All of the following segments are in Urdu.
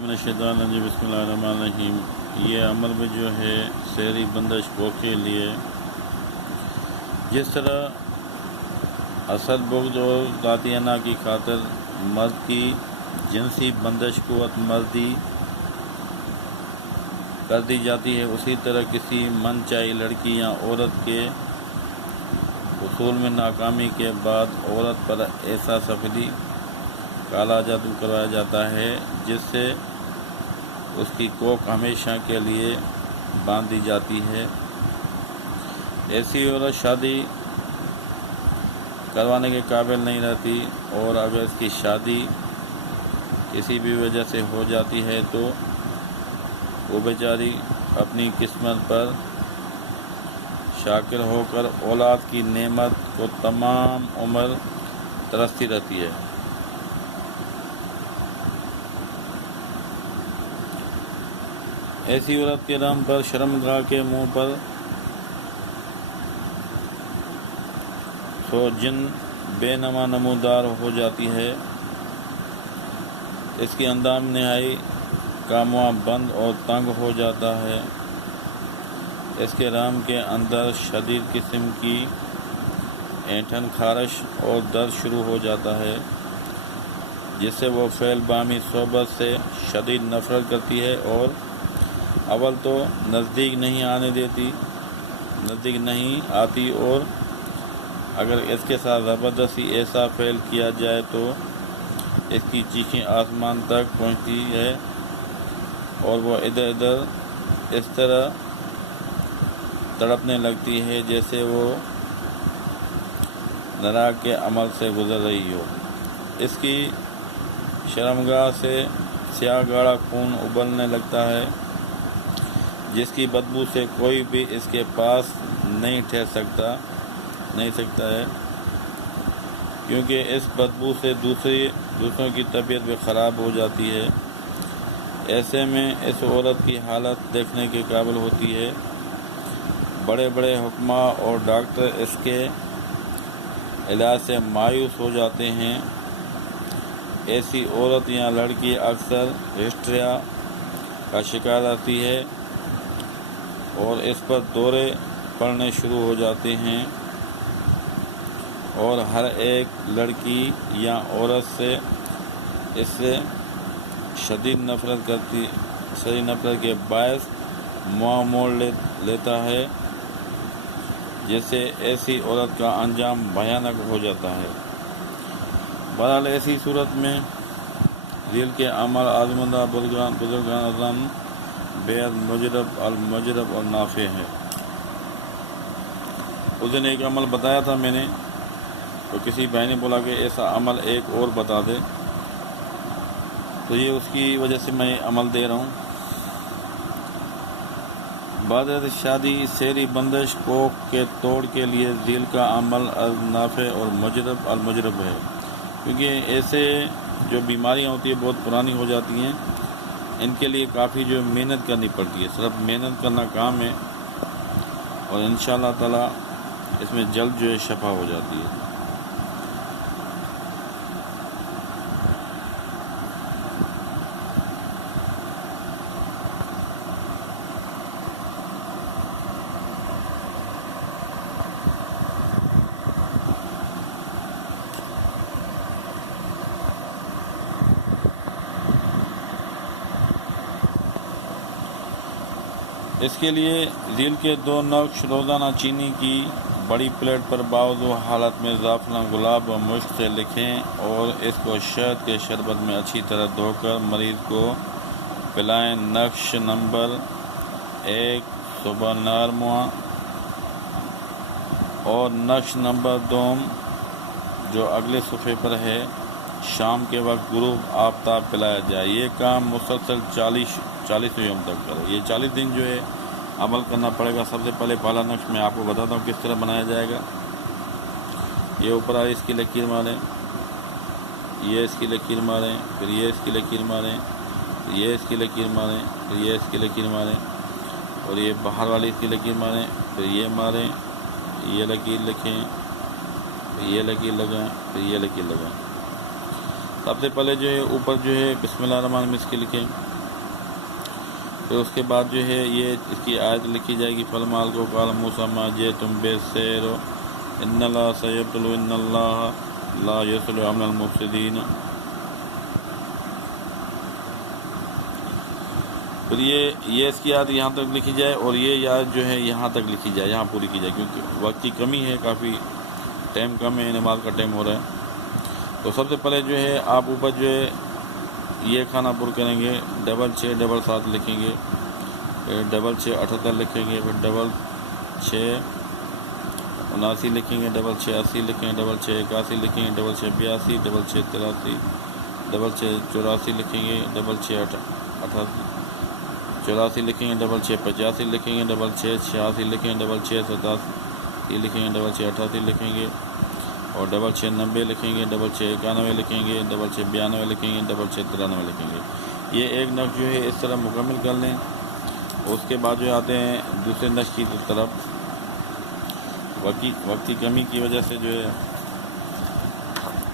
من الشیطان الرجیم بسم اللہ الرحمن الرحیم۔ یہ عمل بھی جو ہے سحری بندش کو کے لیے، جس طرح اصل بغض اور ذاتی انا کی خاطر مرد کی جنسی بندش قوت مردی کر دی جاتی ہے، اسی طرح کسی من چاہی لڑکی یا عورت کے حصول میں ناکامی کے بعد عورت پر ایسا سفلی کالا جادو کروایا جاتا ہے جس سے اس کی کوکھ ہمیشہ کے لیے باندھ دی جاتی ہے۔ ایسی عورت شادی کروانے کے قابل نہیں رہتی، اور اگر اس کی شادی کسی بھی وجہ سے ہو جاتی ہے تو وہ بیچاری اپنی قسمت پر شاکر ہو کر اولاد کی نعمت کو تمام عمر ترستی رہتی ہے۔ ایسی عورت کے رحم پر شرمگاہ کے منہ پر سو جن بے نما نمودار ہو جاتی ہے۔ اس کی اندام نہائی کا منہ بند اور تنگ ہو جاتا ہے۔ اس کے رحم کے اندر شدید قسم کی اینٹھن، خارش اور درد شروع ہو جاتا ہے، جس سے وہ فعل بامی صحبت سے شدید نفرت کرتی ہے اور اول تو نزدیک نہیں آتی، اور اگر اس کے ساتھ زبردستی ایسا فعل کیا جائے تو اس کی چیخیں آسمان تک پہنچتی ہے اور وہ ادھر ادھر اس طرح تڑپنے لگتی ہے جیسے وہ نراگ کے عمل سے گزر رہی ہو۔ اس کی شرمگاہ سے سیاہ گاڑھا خون ابلنے لگتا ہے، جس کی بدبو سے کوئی بھی اس کے پاس نہیں ٹھہر سکتا ہے، کیونکہ اس بدبو سے دوسروں کی طبیعت بھی خراب ہو جاتی ہے۔ ایسے میں اس عورت کی حالت دیکھنے کے قابل ہوتی ہے۔ بڑے بڑے حکما اور ڈاکٹر اس کے علاج سے مایوس ہو جاتے ہیں۔ ایسی عورت یا لڑکی اکثر ہسٹریا کا شکار رہتی ہے اور اس پر دورے پڑنے شروع ہو جاتے ہیں، اور ہر ایک لڑکی یا عورت سے اس سے شدید نفرت کے باعث منہ موڑ لیتا ہے، جس سے ایسی عورت کا انجام بھیانک ہو جاتا ہے۔ بہرحال ایسی صورت میں ذیل کے اعمال آزمودہ بزرگان اعظم بےحد مجرب المجرب اور نافع ہے۔ اس دن ایک عمل بتایا تھا میں نے، تو کسی بھائی نے بولا کہ ایسا عمل ایک اور بتا دے، تو یہ اس کی وجہ سے میں عمل دے رہا ہوں۔ بعد شادی سحری بندش کوکھ کے توڑ کے لیے ذیل کا عمل نافع اور مجرب المجرب ہے، کیونکہ ایسے جو بیماریاں ہوتی ہیں بہت پرانی ہو جاتی ہیں، ان کے لیے کافی جو محنت کرنی پڑتی ہے، صرف محنت کرنا کام ہے، اور انشاءاللہ تعالی اس میں جلد جو ہے شفا ہو جاتی ہے۔ اس کے لیے ذیل کے 2 نقش روزانہ چینی کی بڑی پلیٹ پر باوضو حالت میں زعفران، گلاب اور مشک سے لکھیں اور اس کو شہد کے شربت میں اچھی طرح دھو کر مریض کو پلائیں۔ نقش نمبر 1 صبح نہار منہ، اور نقش نمبر 2 جو اگلے صفحے پر ہے، شام کے وقت غروب آفتاب پلایا جائے۔ یہ کام مسلسل 40 یوم تک کرے۔ یہ 40 دن جو ہے عمل کرنا پڑے گا۔ سب سے پہلے پہلا نقش میں آپ کو بتاتا ہوں کس طرح بنایا جائے گا۔ یہ اوپر آئے اس کی لکیر ماریں، یہ اس کی لکیر ماریں، پھر یہ اس کی لکیر ماریں، پھر یہ اس کی لکیر ماریں، پھر یہ اس کی لکیر ماریں، اور یہ باہر والی اس کی لکیر ماریں، پھر یہ ماریں، یہ لکیر لکھیں، پھر یہ لکیر لگائیں، پھر یہ لکیر لگائیں۔ سب سے پہلے جو ہے اوپر جو ہے بسم اللہ الرحمن الرحیم اس کی لکھیں، پھر اس کے بعد جو ہے یہ اس کی آیت لکھی جائے گی، فلمال کو قال موسیٰ ما جئتم بالسحر ان اللہ سیبطل ان اللہ لا یصلح عمل المفسدین۔ پھر یہ اس کی آیت یہاں تک لکھی جائے، اور یہ آیت جو ہے یہاں تک لکھی جائے، یہاں پوری کی جائے، کیونکہ وقت کی کمی ہے، کافی ٹائم کم ہے، نماز کا ٹائم ہو رہا ہے۔ تو سب سے پہلے جو ہے آپ اوپر جو ہے یہ کھانا پر کریں گے، 6677 لکھیں گے، پھر 6678 لکھیں گے، پھر 6679 لکھیں گے، 6680 لکھیں گے، 6681 لکھیں گے، 6682 6683 6684 لکھیں گے، 6684 لکھیں گے، 6685 لکھیں گے، 6686 لکھیں گے، 6687 لکھیں گے، 6688 لکھیں گے، اور 6690 لکھیں گے، 6691 لکھیں گے، 6692 لکھیں گے، 6693 لکھیں گے۔ یہ ایک نقش جو ہے اس طرح مکمل کر لیں۔ اس کے بعد جو آتے ہیں دوسرے نقش کی طرف، وقت کی کمی کی وجہ سے جو ہے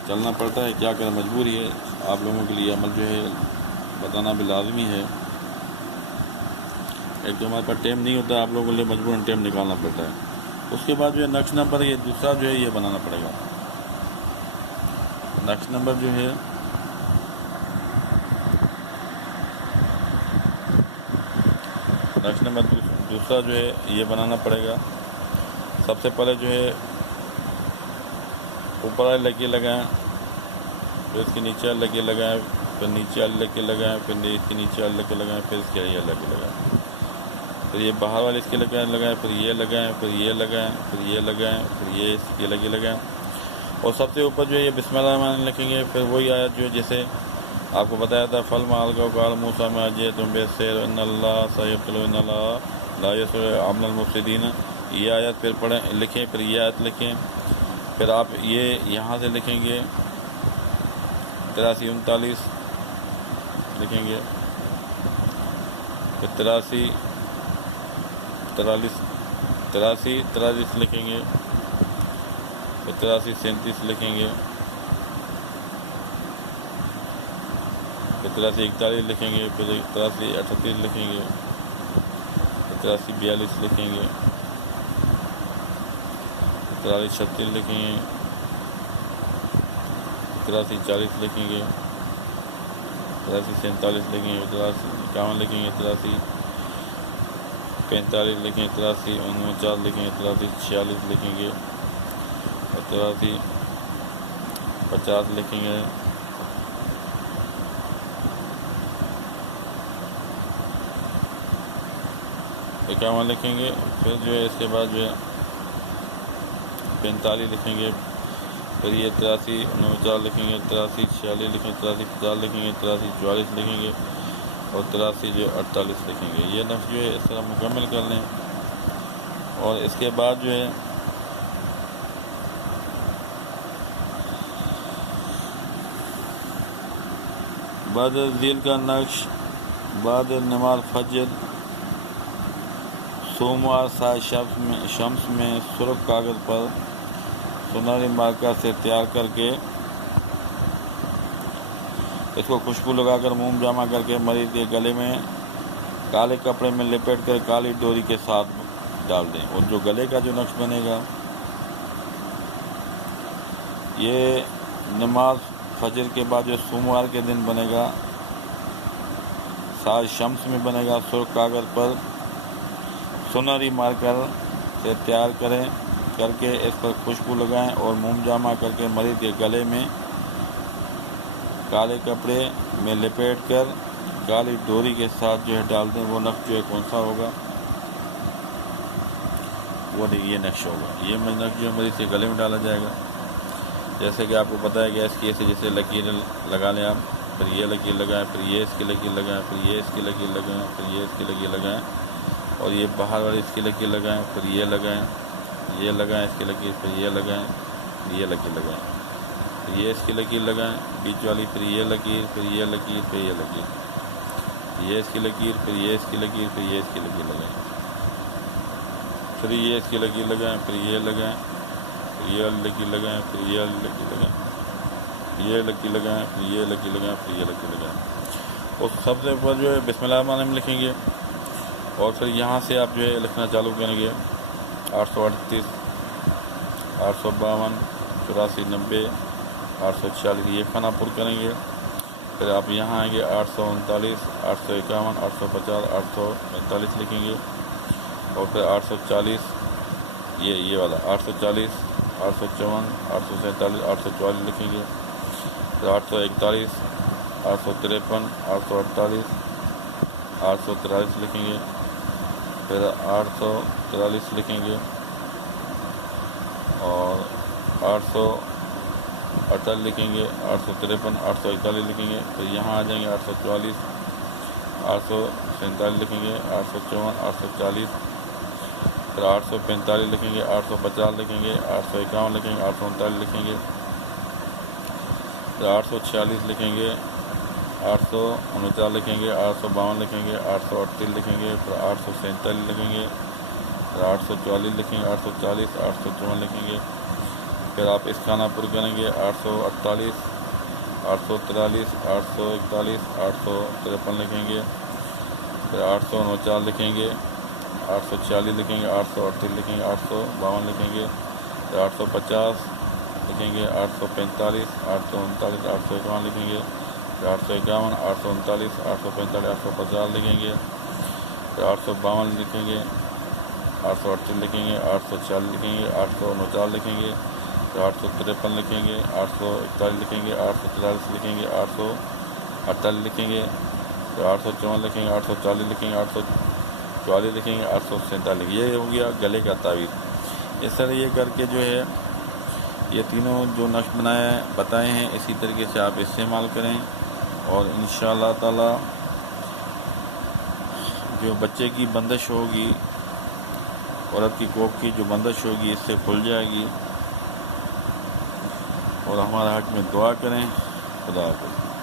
چلنا پڑتا ہے، کیا کریں، مجبوری ہے۔ آپ لوگوں کے لیے عمل جو ہے بتانا بھی لازمی ہے۔ ایک تو ہمارے پاس ٹائم نہیں ہوتا، آپ لوگوں کے لیے مجبوراً ٹائم نکالنا پڑتا ہے۔ اس کے بعد جو ہے نقش نمبر یہ دوسرا جو ہے یہ بنانا پڑے گا۔ نقش نمبر جو ہے دوسرا جو ہے یہ بنانا پڑے گا۔ سب سے پہلے جو ہے اوپر والے لکیر لگائیں، پھر اس کے نیچے والے لکیر لگائیں، پھر نیچے والے لکیر لگائیں، پھر اس کے نیچے والے لکیر لگائیں، پھر اس کے یہ لکیر لگائیں، پھر یہ باہر والے اس کے لگائیں، پھر یہ لگائیں، پھر یہ لگائیں، پھر یہ لگائیں، پھر یہ اس کے لگے لگائیں، اور سب سے اوپر جو ہے یہ بسم اللہ الرحمن الرحیم لکھیں گے۔ پھر وہی آیت جو ہے جیسے آپ کو بتایا تھا، فلما القوا قال موسیٰ ما جئتم بالسحر ان اللہ سیبطل ان اللہ لا یصلح عمل المفسدین۔ یہ آیت پھر پڑھیں، لکھیں، پھر یہ آیت لکھیں، پھر آپ یہ یہاں سے لکھیں گے 83 39 لکھیں گے، پھر 83 43 لکھیں گے، پھر 83 37 لکھیں گے، پھر 83 41 لکھیں گے، پھر 83 38 لکھیں گے، پھر 83 42 لکھیں گے، پھر 43 36 لکھیں گے، پھر 83 40 لکھیں گے، پھر 83 47 لکھیں گے، پھر 83 51 لکھیں گے، 83 45 لکھیں گے، 83 49 لکھیں گے، 83 46 لکھیں گے، اور 83 50 لکھیں گے، 51 لکھیں گے، پھر جو ہے اس کے بعد جو ہے 45 لکھیں گے، پھر یہ 83 49 لکھیں گے، 83 46 لکھیں گے، 83 50 لکھیں گے، 83 44 لکھیں گے، اور 83 جو 48 لکھیں گے۔ یہ نقش جو ہے اس طرح مکمل کر لیں، اور اس کے بعد جو ہے بعد ذیل کا نقش، بعد نماز فجر سوموار سائے شمس میں سرخ کاغذ پر سنہری مارکر سے تیار کر کے اس کو خوشبو لگا کر موم جامع کر کے مریض کے گلے میں کالے کپڑے میں لپیٹ کر کالی ڈوری کے ساتھ ڈال دیں۔ اور جو گلے کا جو نقش بنے گا یہ نماز فجر کے بعد جو سوموار کے دن بنے گا، سائے شمس میں بنے گا، سرخ کاغذ پر سنہری مارکر سے تیار کر کے اس پر خوشبو لگائیں اور موم جامع کر کے مریض کے گلے میں کالے کپڑے میں لپیٹ کر کالی ڈوری کے ساتھ جو ہے ڈال دیں۔ وہ نقش جو ہے کون سا ہوگا؟ وہ یہ نقش ہوگا۔ یہ نقش جو ہے مریض کے گلے میں ڈالا جائے گا، جیسے کہ آپ کو پتہ ہے کہ اس کی ایسے جیسے لکیر لگا لیں آپ، پھر یہ لکیر لگائیں، پھر یہ اس کی لکیر لگائیں، پھر یہ اس کی لکیر لگائیں، پھر یہ اس کی لکیر لگائیں، اور یہ باہر والی اس کی لکیر لگائیں، پھر یہ لگائیں، یہ لگائیں اس کی لکیر، پھر یہ لگائیں، یہ لکیر لگائیں، پھر یہ اس کی لکیر لگائیں بیچ والی، پھر یہ لکیر، پھر یہ لکیر، پھر یہ لکیر، یہ اس کی لکیر، پھر یہ اس کی لکیر، پھر یہ اس کی لکیر لگائیں، پھر یہ اس کی لکیر لگائیں، پھر یہ لگائیں، پھر یہ لکیر لگائیں، پھر یہ لکیر لگائیں، یہ لکیر لگائیں، پھر یہ لکیر لگائیں، پھر یہ لکیر لگائیں۔ اور سب سے اوپر جو ہے بسم اللہ الرحمن الرحیم لکھیں گے، اور پھر یہاں سے آپ جو ہے لکھنا چالو کریں گے 838 852 84 90 846 یہ کھانا پر کریں گے. پھر آپ یہاں آئیں گے 839 851 850 845 لکھیں گے. اور پھر 840 یہ والا 840 854 847 844 لکھیں گے. پھر 841 853 848 843 لکھیں گے. پھر 843 لکھیں گے اور 848 لکھیں گے. 853 841 لکھیں گے. پھر یہاں آ جائیں گے 844 847 لکھیں گے. 854 840 پھر 845 لکھیں گے. 850 لکھیں گے. 851 لکھیں گے. 839 لکھیں گے. پھر 846 لکھیں گے. 849 لکھیں گے. 852 لکھیں گے. 838 لکھیں گے. پھر 847 لکھیں گے. پھر 844 لکھیں گے. 840 854 لکھیں گے. پھر آپ اس کھانا پر کریں گے 848 843 841 853 لکھیں گے. پھر 849 لکھیں گے. 846 لکھیں گے. 838 لکھیں گے. 852 لکھیں گے. پھر 850 لکھیں گے. 845 839 851 لکھیں گے. پھر 851 839 845 850 لکھیں گے. پھر 852 لکھیں گے. 838 لکھیں گے. 846 لکھیں گے. 849 لکھیں گے. پھر 853 لکھیں گے. 841 لکھیں گے. 843 لکھیں گے. 848 لکھیں گے. پھر 854 لکھیں گے. 840 لکھیں گے. 844 لکھیں گے. 847 لکھیں گے. یہ ہو گیا گلے کا تعویذ. اس طرح یہ کر کے جو ہے یہ تینوں جو نقش بتائے ہیں اسی طریقے سے آپ استعمال کریں اور انشاءاللہ تعالی جو بچے کی بندش ہوگی، عورت کی کوکھ کی جو بندش ہوگی اس سے کھل جائے گی. اور ہمارا حق میں دعا کریں. خدا حافظ.